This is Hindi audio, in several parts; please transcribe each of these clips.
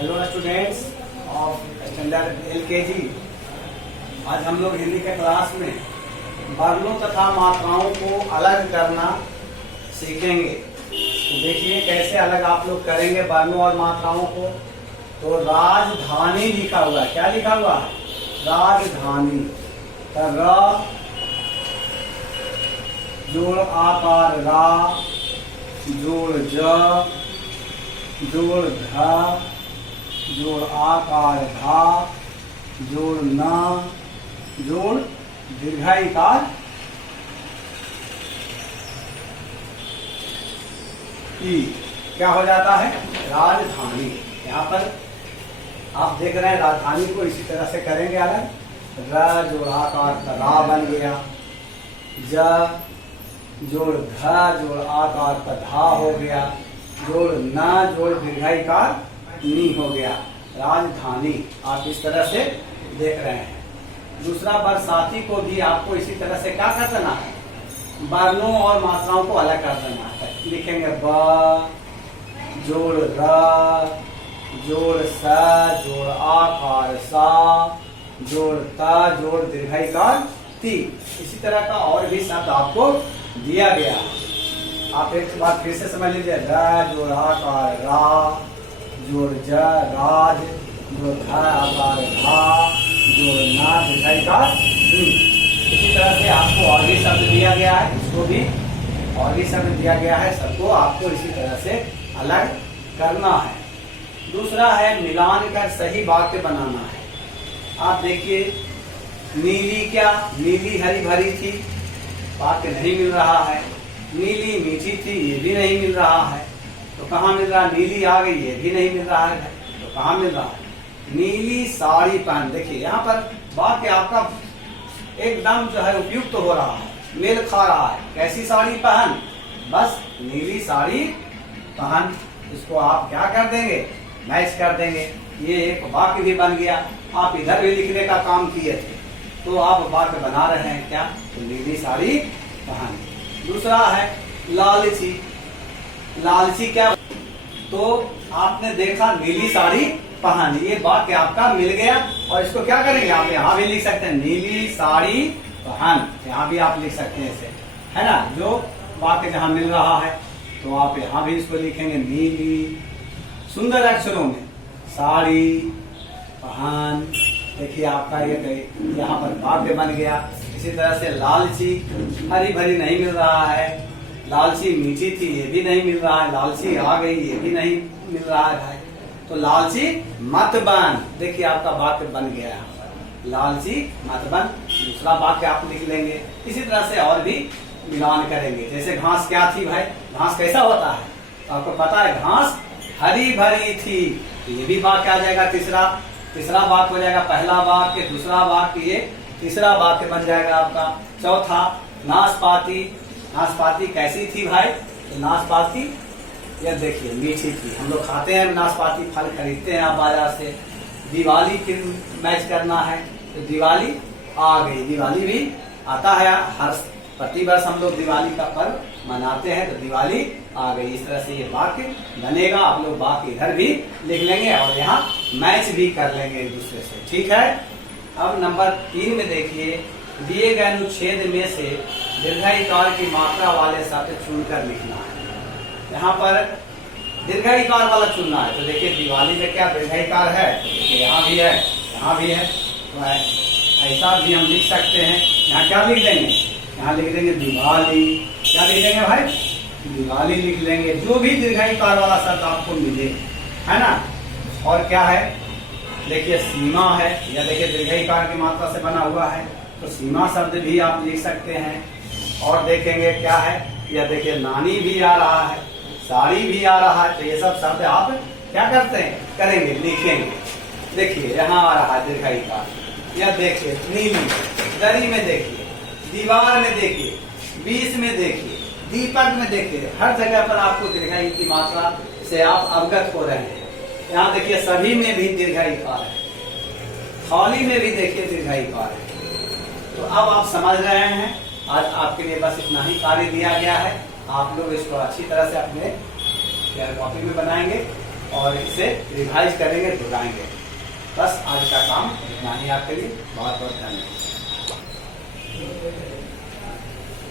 Hello students of standard LKG. आज हम लोग हिंदी के क्लास में वर्णों तथा मात्राओं को अलग करना सीखेंगे। तो देखिए कैसे अलग आप लोग करेंगे वर्णों और मात्राओं को। तो राजधानी लिखा हुआ है, क्या लिखा हुआ है? राजधानी। तो र जोड़ आकार रा, जोड़ ज, जोड़ ध, जोड़ आकार धा, जोड़ न, जोड़ दीर्घाकार ई। क्या हो जाता है? राजधानी। यहाँ पर आप देख रहे हैं राजधानी को इसी तरह से करेंगे अलग। र जोड़ आकार का रा बन गया, ज जोड़ ध जोड़ आकार का धा हो गया, जोड़ न जोड़ दीर्घाकार नी हो गया। राजधानी आप इस तरह से देख रहे हैं। दूसरा बरसाती को भी आपको इसी तरह से क्या कर देना है? वर्णों और मात्राओं को अलग कर देना है। लिखेंगे ब जोड़ र जोड़ स जोड़ आकार सा जोड़ त जोड़ दीर्घाकार ती। इसी तरह का और भी शब्द आपको दिया गया। आप एक बार फिर से समझ लीजिए। र जोड़ आकार रा, जोड़ ज राज, जोड़ ध आकार धा, जोड़ न दीर्घाकार नी। इसी तरह से आपको और भी शब्द दिया गया है, इसको भी और भी शब्द दिया गया है। सबको आपको इसी तरह से अलग करना है। दूसरा है मिलान कर सही वाक्य बनाना है। आप देखिए नीली, क्या नीली हरी भरी थी, वाक्य नहीं मिल रहा है। नीली मीठी थी, ये भी नहीं मिल रहा है। तो कहाँ मिल रहा है? नीली आ गई, ये भी नहीं मिल रहा है। तो कहाँ मिल रहा है? नीली साड़ी पहन। देखिए यहाँ पर वाक्य आपका एकदम जो है उपयुक्त हो रहा है, मेल खा रहा है। कैसी साड़ी पहन? बस नीली साड़ी पहन। इसको आप क्या कर देंगे? मैच कर देंगे। ये एक वाक्य भी बन गया। आप इधर भी लिखने का काम किए थे तो आप वाक्य बना रहे हैं क्या? तो नीली साड़ी पहन। दूसरा है लालची। लालची क्या? तो आपने देखा नीली साड़ी पहन, ये वाक्य आपका मिल गया। और इसको क्या करेंगे? आप यहाँ भी लिख सकते हैं नीली साड़ी पहन। यहाँ भी आप लिख सकते हैं इसे, है ना। जो वाक्य जहाँ मिल रहा है तो आप यहाँ भी इसको लिखेंगे नीली सुंदर अक्षरों में साड़ी पहन। देखिए आपका ये यहाँ पर वाक्य बन गया। इसी तरह से लालची हरी भरी नहीं मिल रहा है, लालची मीठी थी, ये भी नहीं मिल रहा है। लालची आ गई, ये भी नहीं मिल रहा है। तो लालची मत बन। देखिए आपका वाक्य बन गया यहाँ पर, लालची मत बन। दूसरा वाक्य आप लिख लेंगे। इसी तरह से और भी मिलान करेंगे। जैसे घास क्या थी भाई? घास कैसा होता है? तो आपको पता है घास हरी भरी थी। तो ये भी वाक्य आ जाएगा। तीसरा वाक्य हो जाएगा पहला वाक्य, दूसरा वाक्य, ये तीसरा वाक्य बन जाएगा आपका। चौथा नाशपाती। नाशपाती कैसी थी भाई? तो नाशपाती ये देखिए मीठी थी। हम लोग खाते हैं नाशपाती, फल खरीदते हैं आप बाजार से। दिवाली फिर मैच करना है तो दिवाली आ गई, दिवाली भी आता है। हर प्रतिवर्ष हम लोग दिवाली का पर्व मनाते हैं तो दिवाली आ गई। इस तरह से ये वाक्य बनेगा। आप लोग वाक्य इधर भी लिख लेंगे और यहाँ मैच भी कर लेंगे एक दूसरे से, ठीक है। अब नंबर 3 में देखिए, दिए गए अनुच्छेद में से दीर्घाकार की मात्रा वाले शब्द चुनकर लिखना है। यहाँ पर दीर्घाकार वाला चुनना है। तो देखिए दिवाली में क्या दीर्घाकार है? तो देखिए यहाँ भी है, यहाँ भी है। तो ऐसा भी हम लिख सकते हैं। यहाँ क्या लिख देंगे? यहाँ लिख देंगे दिवाली। क्या लिख देंगे भाई? दिवाली लिख लेंगे। जो भी दीर्घाकार वाला शब्द आपको मिले, है ना। और क्या है? देखिए सीमा है, या देखिए दीर्घाकार की मात्रा से बना हुआ है तो सीमा शब्द भी आप लिख सकते हैं। और देखेंगे क्या है? या देखिए नानी भी आ रहा है, साड़ी भी आ रहा है। तो ये सब शब्द आप क्या करते हैं? करेंगे, लिखेंगे। देखिए यहाँ आ रहा है दीर्घाकार। या देखिए नीली, दरी में देखिए, दीवार में देखिए, बीच में देखिए, दीपक में देखिए। हर जगह पर आपको दीर्घाई की मात्रा से आप अवगत हो रहे हैं। यहाँ देखिए सभी में भी दीर्घाकार है, थाली में भी देखिए दीर्घाकार है। तो अब आप समझ रहे हैं। आज आपके लिए बस इतना ही कार्य दिया गया है। आप लोग इसको अच्छी तरह से अपने कॉपी में बनाएंगे और इसे रिवाइज करेंगे, दोहराएंगे। बस आज का काम इतना ही आपके लिए। बहुत बहुत धन्यवाद।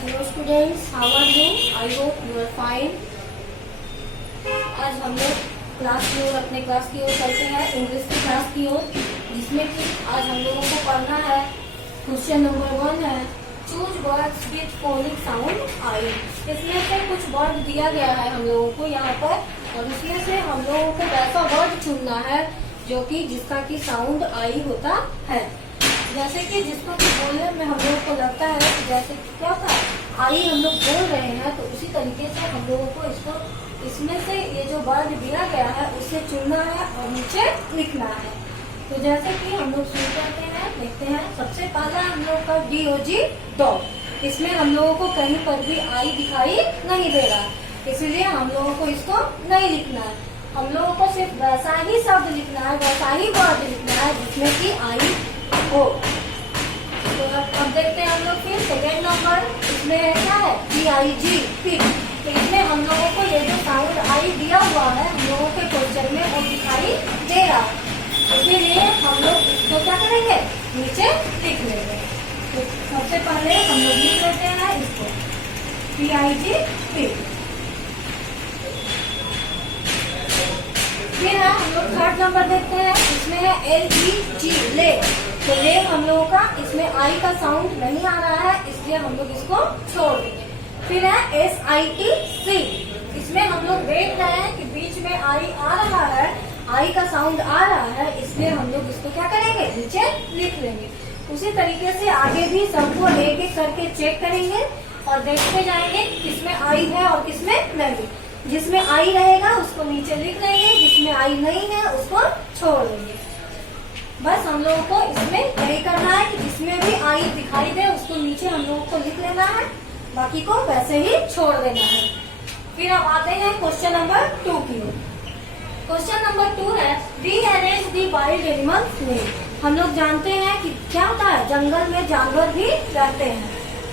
Hello students, how are you? I hope you are fine. आज हम लोग क्लास की ओर, अपने क्लास की ओर चलते हैं, इंग्लिश की क्लास की ओर, जिसमें कि आज हम लोगों को पढ़ना है। क्वेश्चन नंबर 1 है, choose words with phonic sound I. इसमें से कुछ वर्ड दिया गया है हम लोगों को यहाँ पर, और इसमें से हम लोगों को वैसा वर्ड चुनना है जो कि जिसका कि साउंड आई होता है। जैसे कि जिसको कि बोलने में हम लोगों को लगता है कि जैसे कि क्या होता है, आई हम लोग बोल रहे हैं, तो उसी तरीके से हम लोगों को इसको, इसमें से ये जो वर्ड दिया गया है उसे चुनना है और नीचे लिखना है। तो जैसे कि हम लोग शुरू करते हैं, देखते हैं। सबसे पहला हम लोग का DOG डॉग। इसमें हम लोगों को कहीं पर भी आई दिखाई नहीं दे रहा, इसलिए हम लोगों को इसको नहीं लिखना है। हम लोगों को सिर्फ वैसा ही शब्द लिखना है, वैसा ही वर्ड लिखना है जिसमें कि आई हो। तो अब देखते हैं हम लोग फिर सेकेंड नंबर, इसमें क्या है PIG पिग। तो इसमें हम लोगों को ये जो साउंड आई दिया हुआ है हम लोगों के क्वेश्चन में वो दिखाई दे रहा है, इसीलिए हम लोग इसको क्या करेंगे, नीचे लिख लेंगे। तो सबसे पहले हम लोग लिख लेते हैं इसको PIG पिग। फिर हम लोग थर्ड नंबर देखते हैं, इसमें है LEG ले। तो ले हम लोगों का, इसमें आई का साउंड नहीं आ रहा है, इसलिए हम लोग इसको छोड़ देंगे। फिर है SIT सी। इसमें हम लोग देख रहे हैं कि बीच में आई आ रहा है, आई का साउंड आ रहा है, इसलिए हम लोग इसको क्या करेंगे, नीचे लिख लेंगे। उसी तरीके से आगे भी सबको एक एक करके चेक करेंगे और देखते जाएंगे किसमें आई है और किसमें नहीं। जिसमें आई रहेगा उसको नीचे लिख लेंगे, जिसमें आई नहीं है उसको छोड़ देंगे। बस हम लोगों को इसमें यही करना है कि जिसमें भी आई दिखाई दे उसको नीचे हम लोगों को लिख लेना है, बाकी को वैसे ही छोड़ देना है। फिर अब आते हैं क्वेश्चन नंबर 2 की। क्वेश्चन नंबर 2 है, रीअरेंज दी वाइल्ड एनिमल्स नेम। हम लोग जानते हैं कि क्या होता है, जंगल में जानवर भी रहते हैं।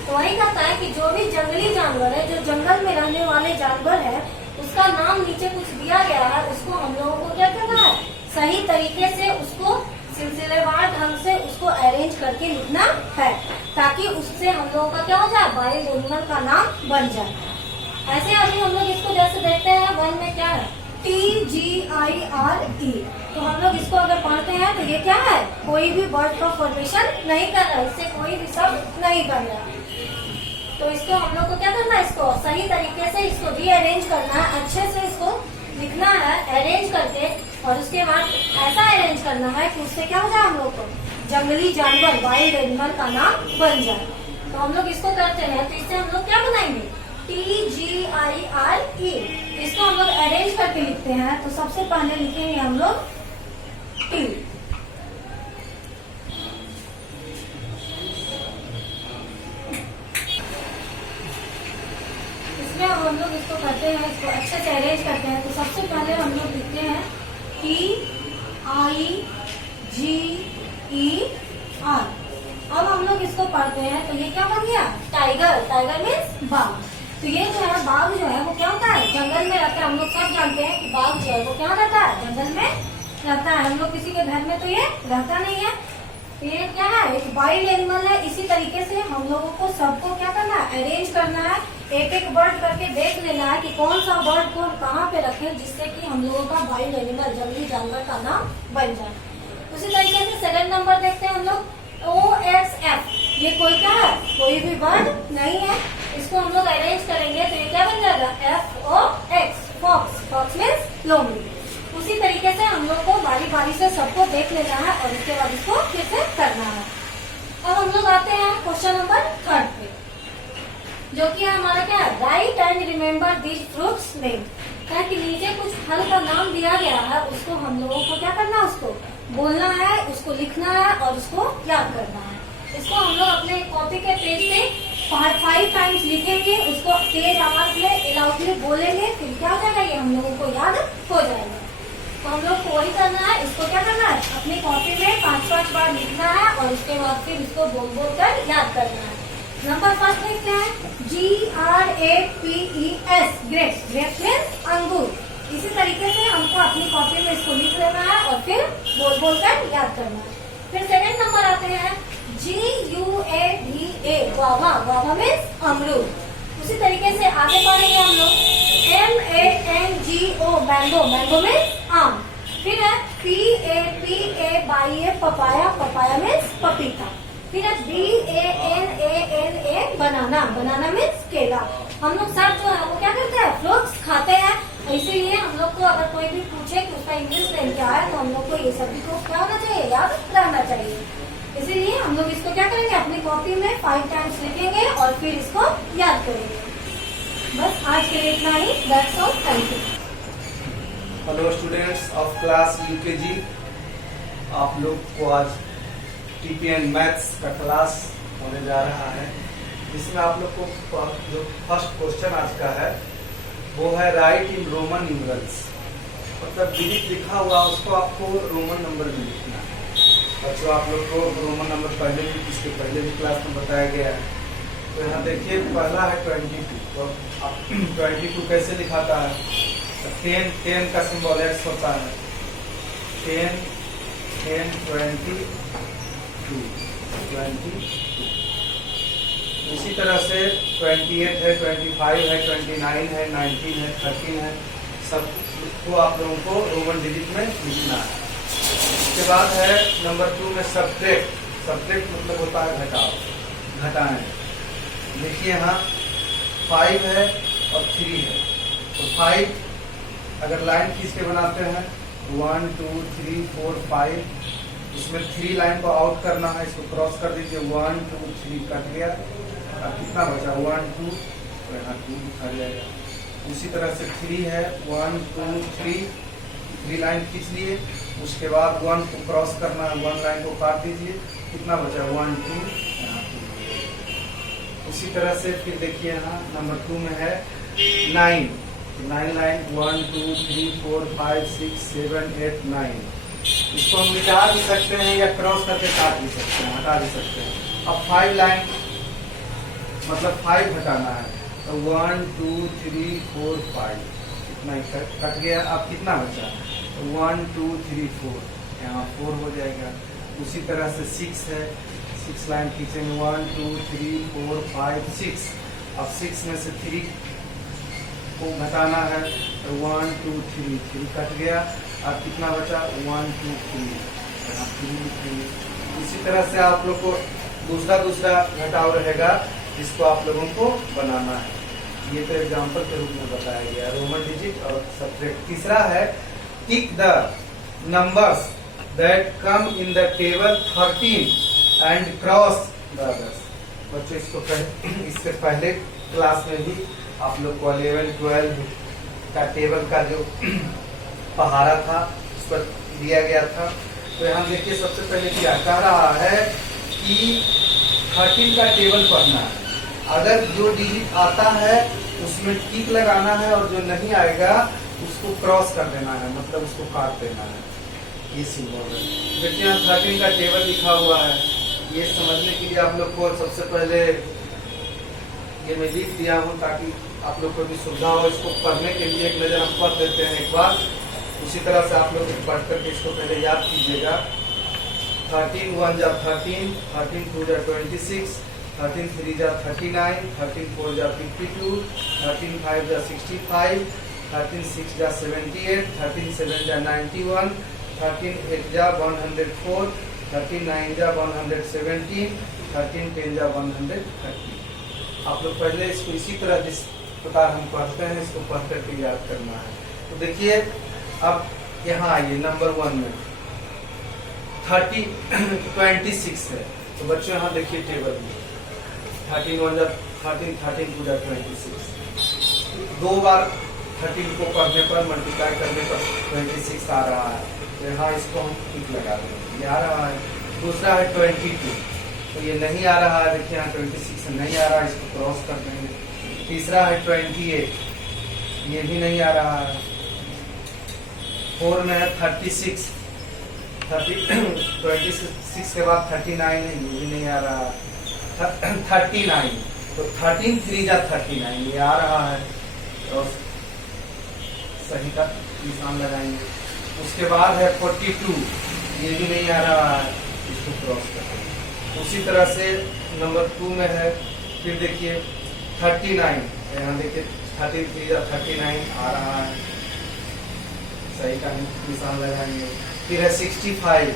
तो वही कहता है कि जो भी जंगली जानवर है, जो जंगल में रहने वाले जानवर है, उसका नाम नीचे कुछ दिया गया है, उसको हम लोगों को क्या करना है, सही तरीके से उसको सिलसिलेवार ढंग से उसको अरेंज करके लिखना है, ताकि उससे हम लोगों का क्या हो जाए, वाइल्ड एनिमल का नाम बन जाए। ऐसे अभी हम लोग इसको जैसे देखते हैं, 1 में क्या है TGIRE। तो हम लोग इसको अगर पढ़ते हैं तो ये क्या है, कोई भी वर्ड का फॉर्मेशन नहीं कर रहा, इससे कोई भी शब्द नहीं बन रहा। तो इसको हम लोग को क्या करना है, इसको सही तरीके से इसको रीअरेंज करना है, अच्छे से इसको लिखना है अरेंज करके, और उसके बाद ऐसा अरेंज करना है कि उससे क्या हो जाए, हम लोग को जंगली जानवर वाइल्ड एनिमल का नाम बन जाए। तो हम लोग इसको करते हैं, तो इससे हम लोग क्या बनाएंगे, TGIRE। इसको हम लोग अरेंज करके लिखते हैं। तो सबसे पहले लिखेंगे हम लोग टी। इसमें हम लोग इसको करते हैं, इसको अच्छे से अरेंज करते हैं। तो सबसे पहले हम लोग लिखते हैं TIGER। अब हम लोग इसको पढ़ते हैं, तो ये क्या बन गया, टाइगर। टाइगर मीन्स बाघ। तो ये जो है बाघ जो है वो क्या होता है, जंगल में रहता है। हम लोग सब जानते हैं कि बाघ जो है वो क्या रहता है, जंगल में रहता है। हम लोग किसी के घर में तो ये रहता नहीं है। तो ये क्या है, एक वाइल्ड एनिमल है। इसी तरीके से हम लोगों को सबको क्या करना है, अरेंज करना है, एक एक वर्ड करके देख लेना है कि कौन सा वर्ड को कहाँ पे रखें, जिससे कि हम लोगों का वाइल्ड एनिमल, जंगली जानवर का नाम बन जाए। उसी तरीके से सेकंड नंबर देखते हैं हम लोग OXF। ये कोई क्या है, कोई भी वर्ड नहीं है। इसको हम लोग अरेंज करेंगे तो ये क्या बन जाएगा, FOX, फॉक्स। फॉक्स मीन्स लोमड़ी। उसी तरीके से हम लोग को बारी बारी से सबको देख लेना है और उसके बाद इसको फिर से करना है। अब हम लोग आते हैं क्वेश्चन नंबर 3 पे, जो कि हमारा क्या है, right and remember these fruits name. है कि नीचे कुछ फल का नाम दिया गया है, उसको हम लोगों को क्या करना है, उसको बोलना है, उसको लिखना है और उसको याद करना है। इसको हम लोग अपने कॉपी के पेज पे 5 टाइम्स लिखेंगे, उसको तेज आवाज में लाउडली बोलेंगे, फिर क्या हो जाएगा, ये हम लोगों को याद हो जाएगा। तो हम लोग को वही करना है, इसको क्या करना है, अपनी कॉपी में 5 बार लिखना है और उसके बाद फिर इसको बोल बोल कर याद करना है। नंबर 1 में क्या है, GRAPES, ग्रेप्स। ग्रेप्स मीन्स अंगूर। इसी तरीके से हमको अपनी कॉपी में इसको लिख लेना है और फिर बोल बोल कर याद करना है। फिर सेकंड नंबर आते हैं GUAVA, गुआवा। गुआवा मीन्स अमरूद। उसी तरीके से आगे पढ़ेंगे हम लोग MANGO, मैंगो। मैंगो मीन्स आम। फिर है PAPA, पपाया। पपाया मीन्स पपीता। फिर है BANANA, बनाना। बनाना मीन्स केला। हम लोग सब जो है वो क्या करते हैं, फ्रूट्स खाते हैं। इसीलिए हम लोग को अगर कोई भी पूछे कि उसका इंग्लिश नेम क्या है, तो हम लोग को ये सभी को क्या होना चाहिए, याद रहना चाहिए। इसीलिए हम लोग इसको क्या करेंगे, अपनी कॉपी में 5 टाइम्स लिखेंगे और फिर इसको याद करेंगे। बस आज के लिए इतना ही। That's all. Thank you. Hello students of class UKG, आप लोग को आज TPN मैथ्स का क्लास होने जा रहा है, जिसमें आप लोग को जो फर्स्ट क्वेश्चन आज का है वो है राइट इन रोमन न्यूमरल्स। मतलब डिजिट लिखा हुआ उसको आपको रोमन नंबर में लिखना है। बच्चों आप लोग को रोमन नंबर पहले भी, इसके पहले भी क्लास में बताया गया है। तो यहाँ देखिए पहला है 22। तो आप 22 कैसे लिखाता है, तो 10 का सिंबल एक्स होता है। 10 10 22 22। इसी तरह से 28 है, 25 है, 29 है, 19 है, 13 है, सब को आप लोगों को रोमन डिजिट में लिखना है। उसके बाद है नंबर 2 में सब्ट्रैक्ट। सब्ट्रैक्ट मतलब होता है घटाव, घटाएं। देखिए यहाँ 5 है और 3 है, तो 5 अगर लाइन खींच के बनाते हैं 1 2 3 4 5, इसमें 3 लाइन को आउट करना है, इसको क्रॉस कर दीजिए। 1 2 3 कट गया, अब कितना बचा 1 2, तो यहाँ 2 लिखा जाएगा। उसी तरह से 3 है, 1 2 3 लाइन खींच लिए। उसके बाद 1 को क्रॉस करना है, 1 लाइन को काट दीजिए, कितना बचा 1 2, यहाँ 2। उसी तरह से फिर देखिए यहाँ नंबर 2 में है 9। 9 लाइन 1 2 3 4 5 6 7 8 9। इसको हम मिटा भी सकते हैं या क्रॉस करके काट भी सकते हैं, हटा भी सकते हैं। अब 5 लाइन मतलब 5 हटाना है, तो 1 2 3 4 5 इतना ही कट गया। अब कितना बचा, तो 1 2 3 4, यहाँ 4 हो जाएगा। उसी तरह से 6 है, 6 लाइन खींचेंगे 1 2 3 4 5 6। अब 6 में से 3 को घटाना है, तो 1 2 3 कट गया। अब कितना बचा 1 2 3, यहाँ 3 लिखेंगे। इसी तरह से आप लोग को दूसरा घटाव रहेगा, जिसको आप लोगों को बनाना है। ये तो एग्जाम्पल के रूप में बताया गया, रोमन डिजिट और सब्ट्रैक्ट। तीसरा है tick the numbers that come in the table 13 and cross the others. बच्चों इससे पहले क्लास में भी आप लोग को 11 12 का टेबल का जो पहाड़ा था उस पर दिया गया था। तो यहाँ देखिए सबसे पहले क्या कह रहा है कि 13 का टेबल पढ़ना है। अगर जो डिजिट आता है उसमें टिक लगाना है और जो नहीं आएगा उसको क्रॉस कर देना है, मतलब उसको काट देना है। ये सिंबल है। देखिए यहाँ 13 का टेबल लिखा हुआ है। ये समझने के लिए आप लोग को सबसे पहले ये मैं लिख दिया हूँ ताकि आप लोग को भी सुविधा हो। इसको पढ़ने के लिए एक नजर हम पढ़ देते हैं एक बार। उसी तरह से आप लोग पढ़ करके इसको पहले याद कीजिएगा। 13 1 जा 13, 13 2 जा 26, 13 3 जा 39, 13 4 जा 52, 13 5 जा 65, 13 6 जा 78, 13 7 जा 91, 13 8 जा 104, 13 9 जा 117, 13 10 जा 130। आप लोग पहले इसको इसी तरह जिस प्रकार हम पढ़ते हैं इसको पढ़ करके याद करना है। तो देखिए अब यहाँ आइए नंबर 1 में 26 है। तो बच्चों यहाँ देखिए टेबल में 13 1 जा 13, 13 2 जा 26। 2 बार 13 को पढ़ने पर मल्टीप्लाई करने पर 26 आ रहा है। तो यहाँ इसको हम टिक लगा देंगे, ये आ रहा है। दूसरा है 22, तो ये नहीं आ रहा है। देखिए यहाँ 26 नहीं आ रहा है, इसको क्रॉस कर देंगे। तीसरा है 28, ये भी नहीं आ रहा है। 4 में है 36, 26 के बाद 39 है, ये भी नहीं आ रहा है। 39, तो 13 3 जा 39 ये आ रहा है। और सही का निशान लगाएंगे। उसके बाद है 42, ये भी नहीं आ रहा है, इसको क्रॉस करेंगे। उसी तरह से नंबर 2 में है, फिर देखिए 39, यहाँ देखिए 33 या 39 आ रहा है, सही का निशान लगाएंगे। फिर है 65,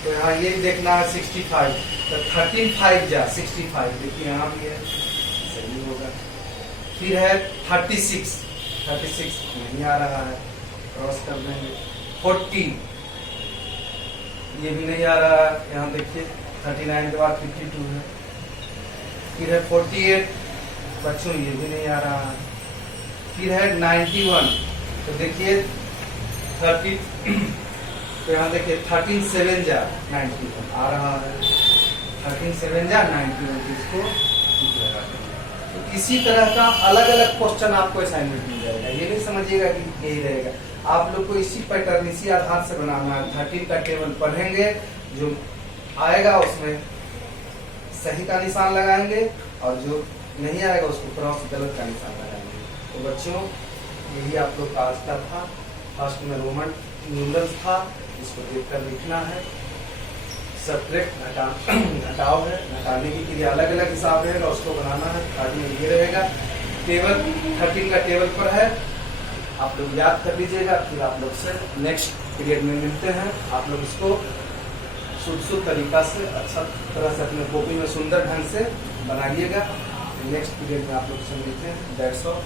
तो यहाँ ये देखना है 65, तो 13 5 जा 65, देखिए यहाँ भी है, सही होगा। फिर है 36 नहीं आ रहा है, क्रॉस कर देंगे। 40, ये भी नहीं आ रहा है, यहाँ देखिए 39 के बाद 52 है। फिर है 48, बच्चों ये भी नहीं आ रहा है। फिर है 91, तो देखिए 30, तो यहाँ देखिए 13 7 जा 91 आ रहा है, 13 7 जा 91, इसको ठीक लगा देंगे। तो इसी तरह का अलग अलग क्वेश्चन आपको असाइनमेंट मिल जाएगा, ये नहीं समझिएगा कि यही रहेगा, आप लोग को इसी पैटर्न इसी आधार से बनाना है। 13 का टेबल पढ़ेंगे, जो आएगा उसमें सही का निशान लगाएंगे, और जो नहीं आएगा उसको क्रॉस गलत का निशान लगाएंगे। तो बच्चों यही आप लोग का आज का था। फर्स्ट में रोमन न्यूमरल्स था, इसको देखकर लिखना है। सब्ट्रैक्ट घटाव है, घटाने की क्रिया अलग अलग हिसाब रहेगा, उसको बनाना है। आगे में ये रहेगा, टेबल 13 का टेबल पर है, आप लोग याद कर लीजिएगा। फिर आप लोग से नेक्स्ट पीरियड में मिलते हैं। आप लोग इसको शुद्ध तरीका से अच्छा तरह से अपने कॉपी में सुंदर ढंग से बनाइएगा। नेक्स्ट पीरियड में आप लोग से मिलते हैं। That's all.